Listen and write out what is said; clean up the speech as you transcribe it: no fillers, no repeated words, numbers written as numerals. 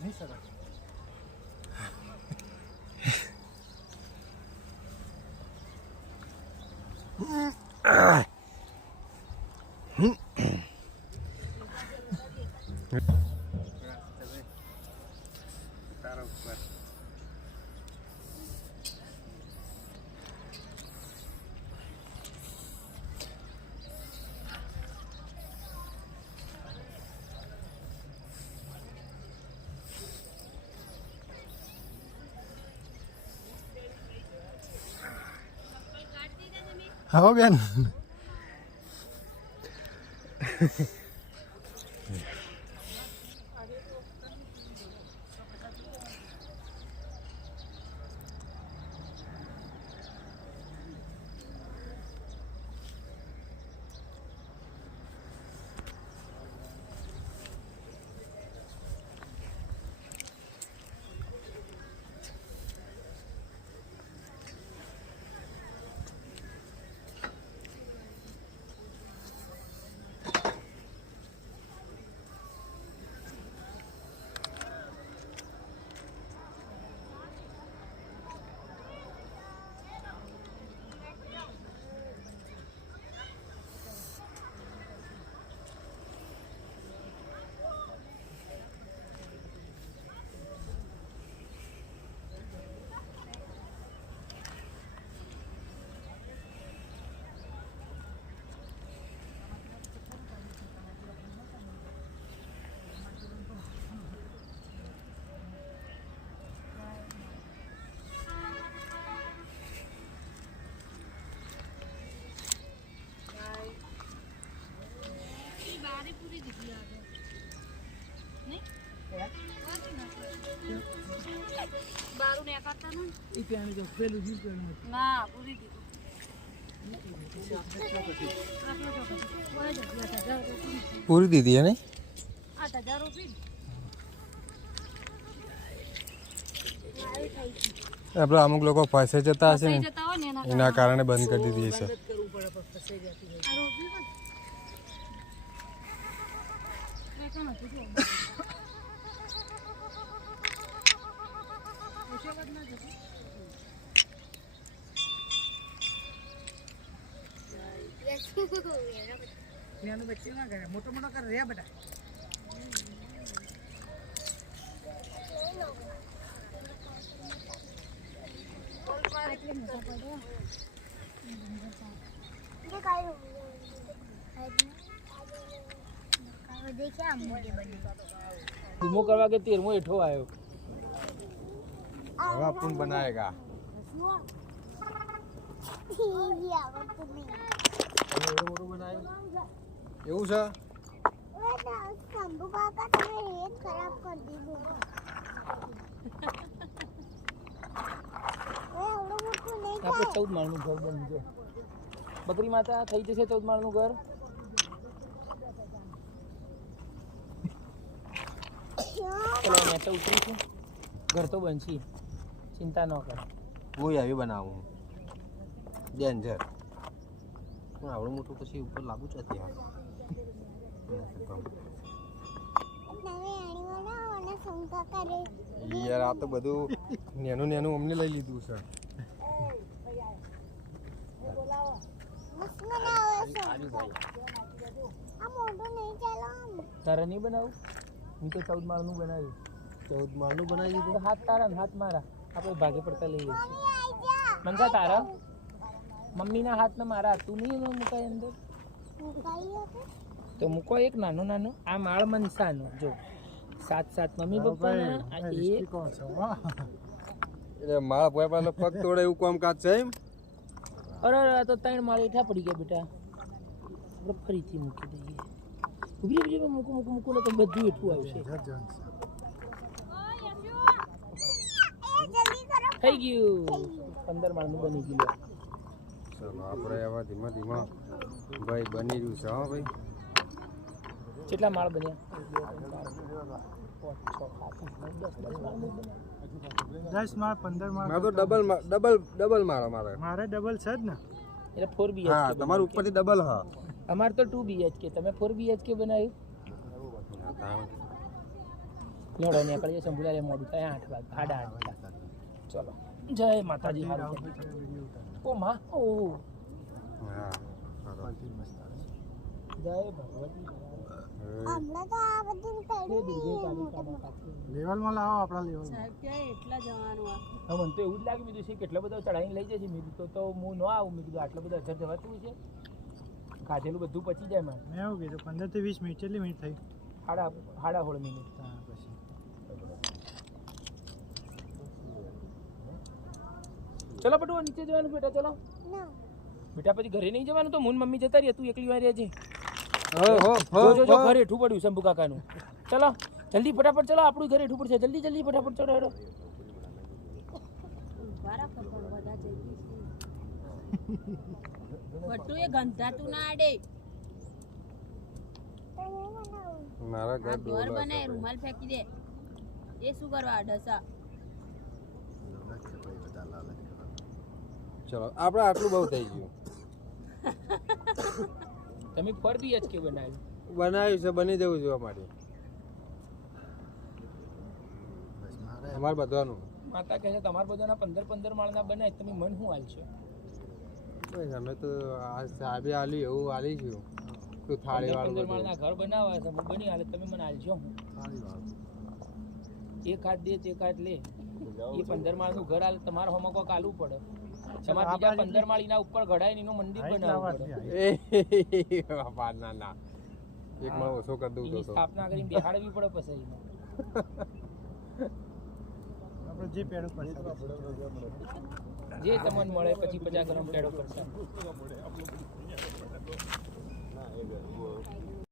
नहीं सका हाँ बेन पूरी दीदी है नहीं આપણે અમુક લોકો ફસાઈ જતા હશે ને એના કારણે બંધ કરી દીધી છે बच्चे ना करे मोटो मोटो कर रहा बेटा धीमो करवा के 13मो एठो आयो अब अपन बनाएगा એવું છે શંભુ કાકા તમે રેત ખરાબ કરી દીધું આપણે 14 માળનું ઘર બન્યું છે બકરી માતા થઈ જશે 14 માળનું ઘર ચલો મેં તો ઉતરી છું ઘર તો બનશે ચિંતા ન કર હું આવી બનાવું ડેન્જર પણ આવડું મોટું પછી ઉપર લાગુ છે ત્યાં યાર આ તો બધું નેનું નેનું અમને લઈ લીધું છે તારે નહીં બનાવું હું તો 14 માળનું બનાવ્યું 14 માળનું બનાવી દીધું હાથ તારા હાથ મારા આપણે ભાગે પડતા લઈએ છીએ મનસા તારા મમ્મીના હાથ ને મારા તું નહીં એનો મુકાય અંદર તો મૂકો એક નાનો નાનો આ માળ મનસાનો જો 7 મમ્મી પપ્પાના આ એક એટલે માળ પોય પાલો પગ તોડે એવું કામ કાજ છે એમ અરે આ તો 3 માળ એઠા પડી ગયા બેટા આપણે ફરીથી મૂકી દઈએ ઉભરી ઉભરી મૂકો તો બધું એઠું આવશે થઈ ગયું 15 માળનું બની ગયું ચલો આપણે આવા ધીમા ધીમા ભાઈ બની રહ્યું છે હા ભાઈ કેટલા માળ બન્યા 10 માળ 15 માળ મારે તો ડબલ મારે મારે ડબલ છે જ ને એટલે 4 BHK. હા તમારું ઉપરથી ડબલ હા અમાર તો 2 BHK. તમે 4 BHK બનાવ્યું? લેડો ને કરીએ સંભુલા મોડું થાય 8 વાગે 8:30. ચલો જય માતાજી. હારું ઓ માં ઓ હા જય ભગવતી. હમણાં તો આ બધું લેવલમાં લાવો આપણા લેવલ સાહેબ ક્યાં એટલા જવાનું આ હા મને તો એવું જ લાગે બીજું છે કેટલા બધા ચડાઈને લઈ જશે મેં કીધું તો હું ન આવું મેં કીધું આટલા બધા અસર જવાતું છે ખાધેલું બધું પચી જાય મારે મેં એવું કીધું 15 થી 20 મિનિટ કેટલી મિનિટ થઈ હાડા 16 મિનિટ. હા પછી ચલો પટુ નીચે જવાનું બેટા ચલો ના બેટા પછી ઘરે નહીં જવાનું તો મૂન મમ્મી જતા રહી તું એકલી વાર રહેજે. હો જો ઘરે હેઠું પડ્યું શંભુ કાકાનું. ચલો જલ્દી ફટાફટ ચલો આપણું ઘરે હેઠું પડશે જલ્દી ફટાફટ ચલો હેડો. ઉભા પણ બધા જઈ બટુ એ ગંધાતું ના આડે મારા ઘર ઘર બનાય રૂમાલ ફેંકી દે એ શું કરવા ડસા ચલો આપણે આટલું બહુ થઈ ગયું તમે 4 BHK બનાવ્યું. બનાવ્યું છે બની જવું છે અમારે અમારે બધાનું માતા કહે છે તમારા બધાના 15 માળના બનાય તમે મન શું હાલશો? બસ અમે તો આ સાહેબે આલી એવું આલી છું તું થાળી 15 વાળું માળના ઘર બનાવવા છે હું બની હાલે તમે મને હાલશો હું એક હાથ દે એક હાથ લે એ 15 માળનું ઘર હાલે તમારે હોમાં કોક આલવું પડે. તમારે બીજા 15 માળીના ઉપર ઘડાય એનું મંદિર બનાવવું પડે. એ બાપા ના એક માળ ઓછો કરી દઉં એની તો સ્થાપના કરીને બેહાડવી પડે પછી એને. આપણે જે પેડો પડશે જે તમને મળે પછી 50 ગ્રામ પેડો કરશે.